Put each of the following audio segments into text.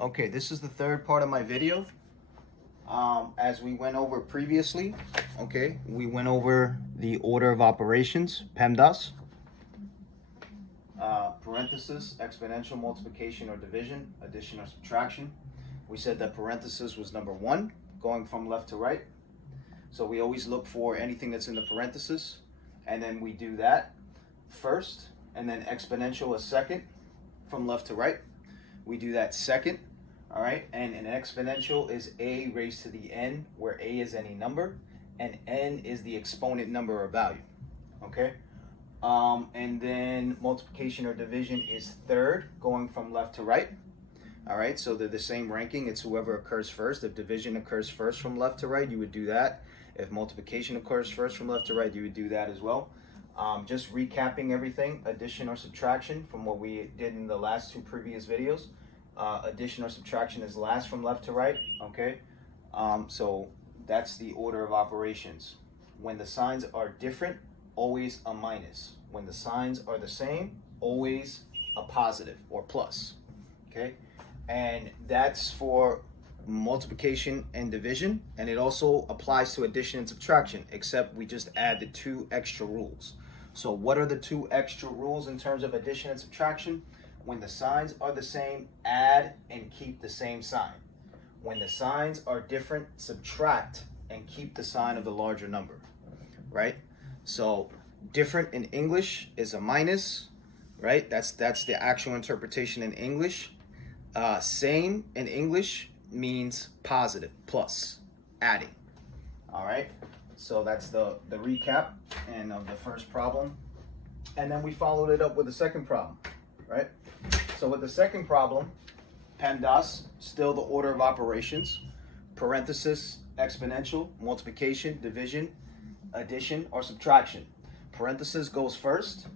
Okay, this is the third part of my video. As we went over previously, okay, we went over the order of operations, PEMDAS, parenthesis, exponential, multiplication or division, addition or subtraction. We said that parenthesis was number one, going from left to right. So we always look for anything that's in the parenthesis, and then we do that first, and then exponential is second, from left to right. We do that second. All right, and an exponential is a raised to the n, where a is any number, and n is the exponent number or value. Okay, and then multiplication or division is third, going from left to right. All right, so they're the same ranking. It's whoever occurs first. If division occurs first from left to right, you would do that. If multiplication occurs first from left to right, you would do that as well. Just recapping everything, addition or subtraction from what we did in the last two previous videos. Addition or subtraction is last from left to right, okay? So that's the order of operations. When the signs are different, always a minus. When the signs are the same, always a positive or plus, okay? And that's for multiplication and division, and it also applies to addition and subtraction, except we just add the two extra rules. So what are the two extra rules in terms of addition and subtraction? When the signs are the same, add and keep the same sign. When the signs are different, subtract and keep the sign of the larger number, right? So different in English is a minus, right? That's the actual interpretation in English. Same in English means positive, plus, adding. All right, so that's the recap and of the first problem. And then we followed it up with the second problem, right? So with the second problem, PEMDAS, still the order of operations, parenthesis, exponential, multiplication, division, addition, or subtraction. Parenthesis goes first,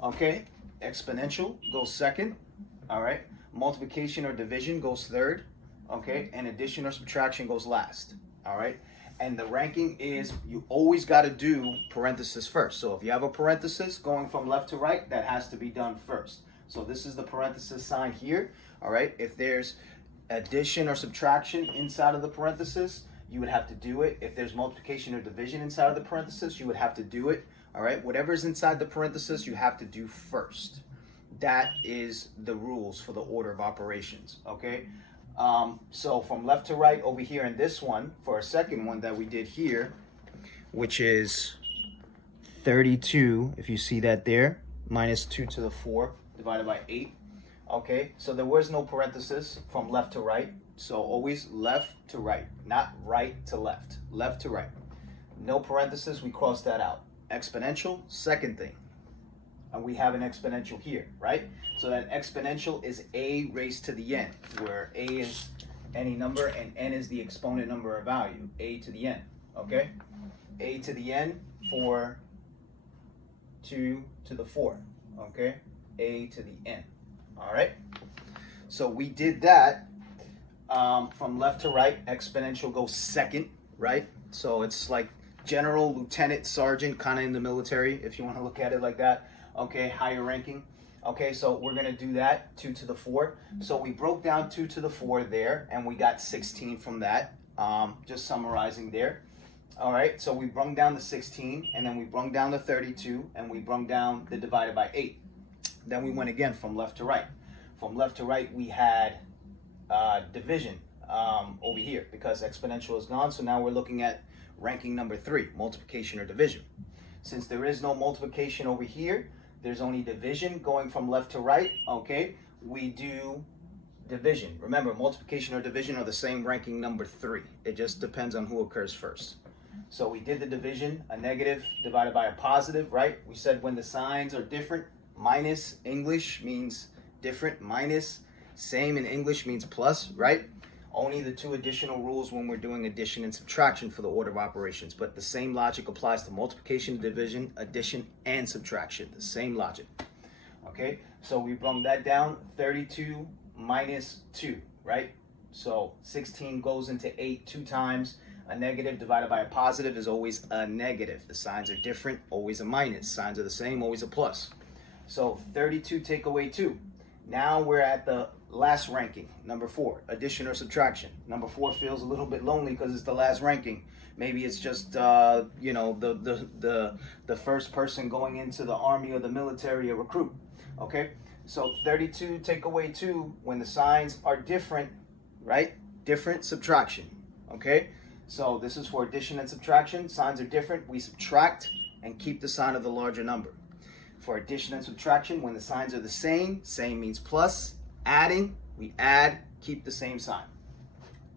okay? Exponential goes second, all right? Multiplication or division goes third, okay? And addition or subtraction goes last, all right? And the ranking is you always got to do parenthesis first. So if you have a parenthesis going from left to right, that has to be done first. So this is the parenthesis sign here, all right? If there's addition or subtraction inside of the parenthesis, you would have to do it. If there's multiplication or division inside of the parenthesis, you would have to do it, all right? Whatever's inside the parenthesis, you have to do first. That is the rules for the order of operations, okay? So from left to right over here in this one, for a second one that we did here, which is 32, if you see that there, minus 2 to the 4 divided by 8. Okay, so there was no parenthesis from left to right. So always left to right, not right to left, left to right. No parenthesis, we cross that out. Exponential, second thing. And we have an exponential here, right? So that exponential is a raised to the n, where a is any number and n is the exponent number or value, a to the n, okay? A to the n for 2 to the 4, okay? A to the n, all right? So we did that from left to right. Exponential goes second, right? So it's like general, lieutenant, sergeant, kind of in the military, if you want to look at it like that. Okay, higher ranking. Okay, so we're going to do that, 2 to the 4. So we broke down 2 to the 4 there, and we got 16 from that, just summarizing there. All right, so we brung down the 16, and then we brung down the 32, and we brung down the divided by 8. Then we went again from left to right. From left to right, we had division over here, because exponential is gone, so now we're looking at ranking number 3, multiplication or division. Since there is no multiplication over here, there's only division going from left to right, okay? We do division. Remember, multiplication or division are the same ranking number 3. It just depends on who occurs first. So we did the division, a negative divided by a positive, right? We said when the signs are different, minus English means different, minus same in English means plus, right? Only the two additional rules when we're doing addition and subtraction for the order of operations, but the same logic applies to multiplication, division, addition, and subtraction. The same logic. Okay, so we brung that down, 32 minus 2, right? So 16 goes into 8 2 times. A negative divided by a positive is always a negative. The signs are different, always a minus. Signs are the same, always a plus. So 32 take away 2. Now we're at the last ranking. Number 4, addition or subtraction. Number 4 feels a little bit lonely because it's the last ranking. Maybe it's just you know, the first person going into the army or the military, a recruit. Okay, so 32 take away 2, when the signs are different, right? Different, subtraction. Okay, so this is for addition and subtraction. Signs are different, we subtract and keep the sign of the larger number. For addition and subtraction, when the signs are the same, same means plus, adding, we add, keep the same sign.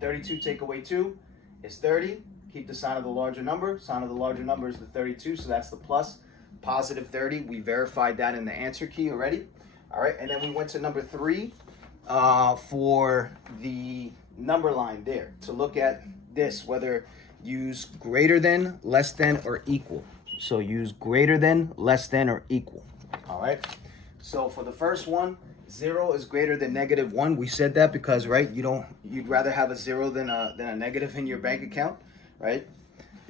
32 take away 2 is 30, keep the sign of the larger number. Sign of the larger number is the 32, so that's the plus. Positive 30, we verified that in the answer key already. All right, and then we went to number 3 for the number line there, to look at this, whether use greater than, less than, or equal. So use greater than, less than, or equal. All right. So for the first one, 0 is greater than -1. We said that because, right, you'd rather have a 0 than a negative in your bank account, right?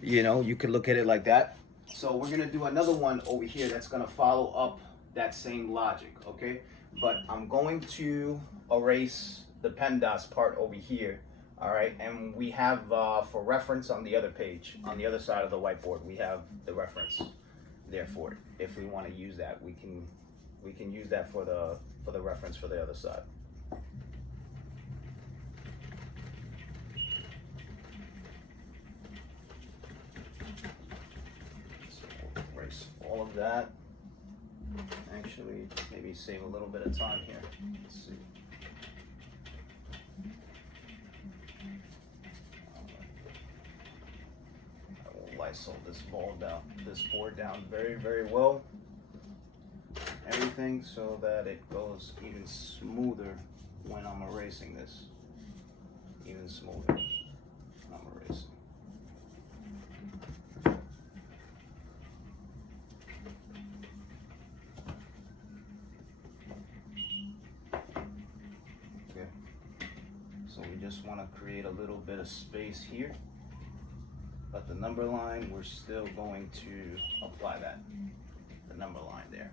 You know, you could look at it like that. So we're gonna do another one over here that's gonna follow up that same logic, okay? But I'm going to erase the PEMDAS part over here. All right, and we have for reference on the other page, on the other side of the whiteboard, we have the reference there for it. If we want to use that, we can use that for the reference for the other side. So we'll erase all of that. Actually, maybe save a little bit of time here. Let's see. Lysol this board down very, very well. Everything so that it goes even smoother when I'm erasing this. Even smoother when I'm erasing. Okay. So we just want to create a little bit of space here. But the number line, we're still going to apply that, the number line there.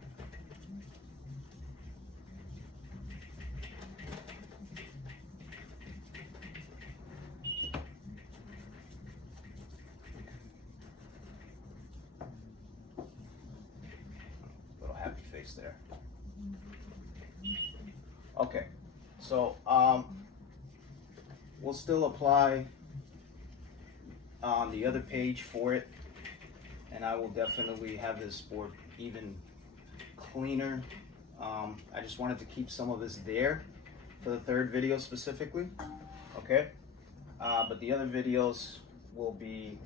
Little happy face there. Okay, so we'll still apply on the other page for it, and I will definitely have this board even cleaner. I just wanted to keep some of this there for the third video specifically, okay? But the other videos will be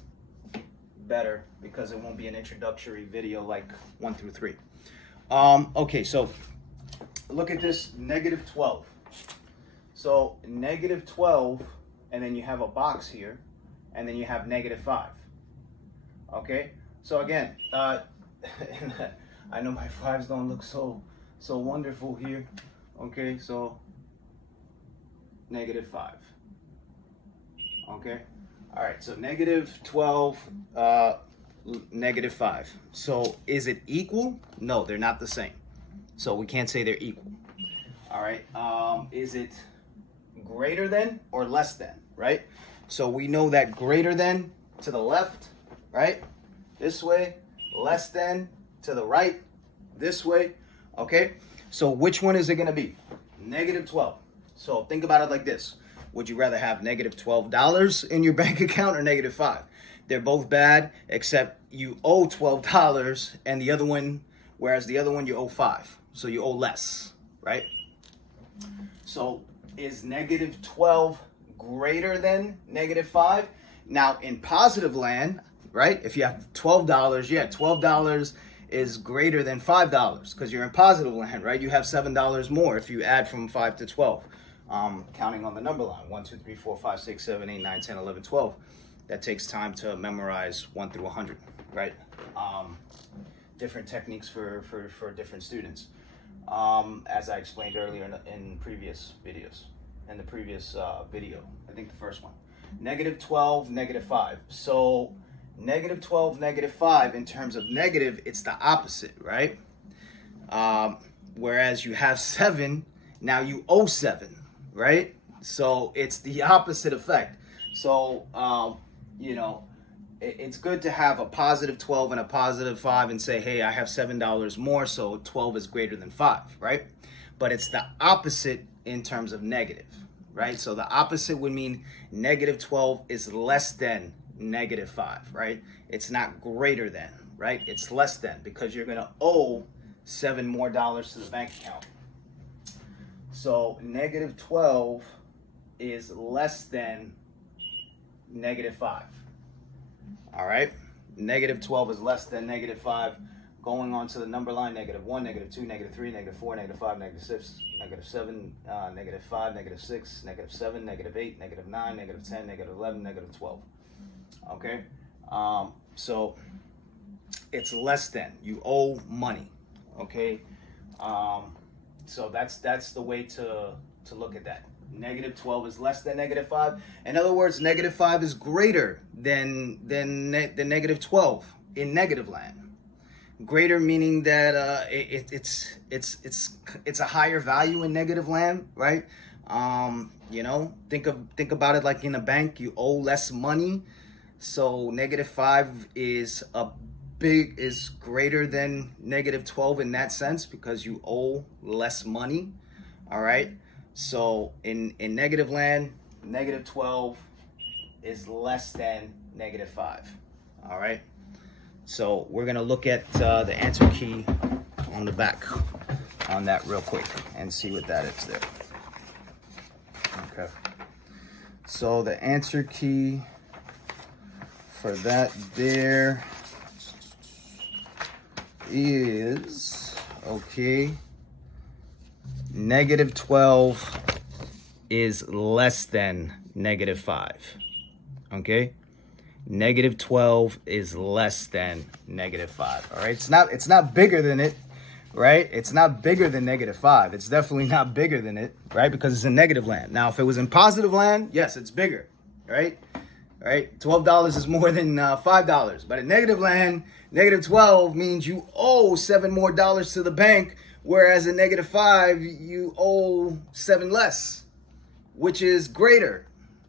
better because it won't be an introductory video like 1 through 3. Okay, so look at this, -12. So -12, and then you have a box here, and then you have -5. Okay, so again, I know my 5s don't look so wonderful here. Okay, so -5. Okay, all right, so -12, -5. So is it equal? No, they're not the same. So we can't say they're equal. All right, is it greater than or less than, right? So we know that greater than to the left, right? This way, less than to the right, this way, okay? So which one is it gonna be? -12. So think about it like this. Would you rather have -$12 in your bank account or -5? They're both bad, except you owe $12 and the other one, whereas the other one you owe 5. So you owe less, right? So is -12 greater than -5? Now in positive land, right? If you have $12, yeah, $12 is greater than $5 because you're in positive land, right? You have $7 more if you add from 5 to 12. Counting on the number line, 1, 2, 3, 4, 5, 6, 7, 8, 9, 10, 11, 12. That takes time to memorize 1 through 100, right? Different techniques for different students. As I explained earlier in previous videos, in the previous video, I think the first one. -12, -5. So -12, -5, in terms of negative, it's the opposite, right? Whereas you have 7, now you owe 7. right? So it's the opposite effect. So, you know, it's good to have a positive 12 and a positive 5 and say, hey, I have $7 more, so 12 is greater than 5, right? But it's the opposite in terms of negative, right? So the opposite would mean negative 12 is less than negative 5, right? It's not greater than, right? It's less than, because you're going to owe $7 more to the bank account. So negative 12 is less than negative 5. All right? Negative 12 is less than negative 5. Going on to the number line, negative 1, negative 2, negative 3, negative 4, negative 5, negative 6, negative 7, negative 5, negative 6, negative 7, negative 8, negative 9, negative 10, negative 11, negative 12. Okay? So it's less than. You owe money. Okay? So that's the way to look at that. Negative 12 is less than negative 5. In other words, negative 5 is greater than negative 12 in negative land. Greater meaning that it's a higher value in negative land, right? You know, think about it like in a bank, you owe less money. So negative 5 is greater than negative 12 in that sense, because you owe less money. All right. So in negative land, negative 12 is less than negative 5. All right. So we're going to look at the answer key on the back on that real quick and see what that is there. Okay. So the answer key for that there is, okay, negative 12 is less than negative 5. Okay? Negative 12 is less than negative 5. All right? It's not bigger than it, right? It's not bigger than negative 5. It's definitely not bigger than it, right? Because it's in negative land. Now, if it was in positive land, yes, it's bigger, right? Right? $12 is more than $5. But in negative land, negative 12 means you owe $7 more to the bank, whereas in negative 5, you owe 7 less, which is greater.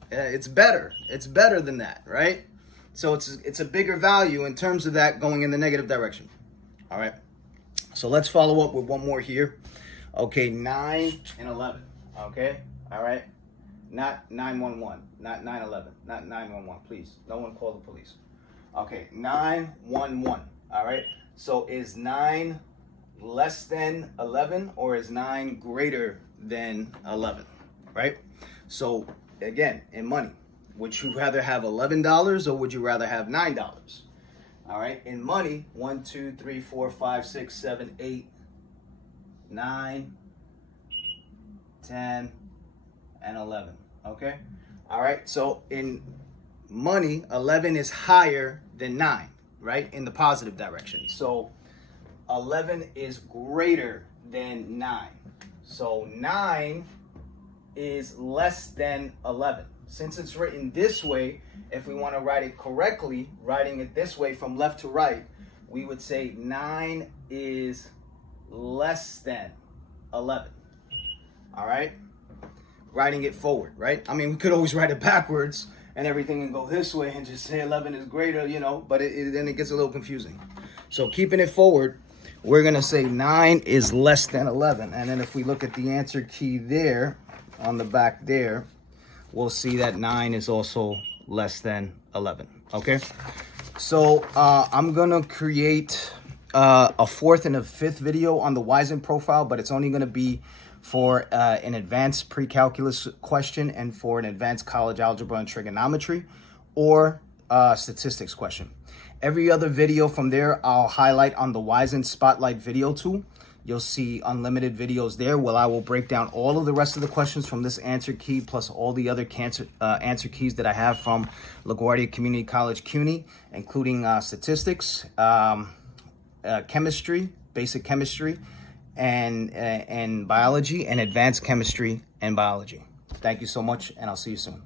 It's better. It's better than that, right? So it's a bigger value in terms of that going in the negative direction. All right. So let's follow up with one more here. Okay, 9 and 11. Okay. All right. Not 911, not 911, not 911, please. No one call the police. Okay, 911. All right. So is 9 less than 11, or is 9 greater than 11? Right? So again, in money, would you rather have $11 or would you rather have $9? All right. In money, 1, 2, 3, 4, 5, 6, 7, 8, 9, 10, and 11. Okay. All right. So in money, 11 is higher than 9, right? In the positive direction. So 11 is greater than 9. So 9 is less than 11. Since it's written this way, if we want to write it correctly, writing it this way from left to right, we would say 9 is less than 11. All right? Writing it forward, right? I mean, we could always write it backwards and everything and go this way and just say 11 is greater, you know, but then it gets a little confusing. So keeping it forward, we're going to say 9 is less than 11. And then if we look at the answer key there, on the back there, we'll see that 9 is also less than 11. Okay? So I'm going to create a fourth and a fifth video on the Wyzant profile, but it's only going to be for an advanced pre-calculus question and for an advanced college algebra and trigonometry, or statistics question. Every other video from there, I'll highlight on the Wyzant Spotlight video tool. You'll see unlimited videos there where I will break down all of the rest of the questions from this answer key, plus all the other answer keys that I have from LaGuardia Community College CUNY, including statistics, chemistry, basic chemistry, and biology, and advanced chemistry and biology. Thank you so much, and I'll see you soon.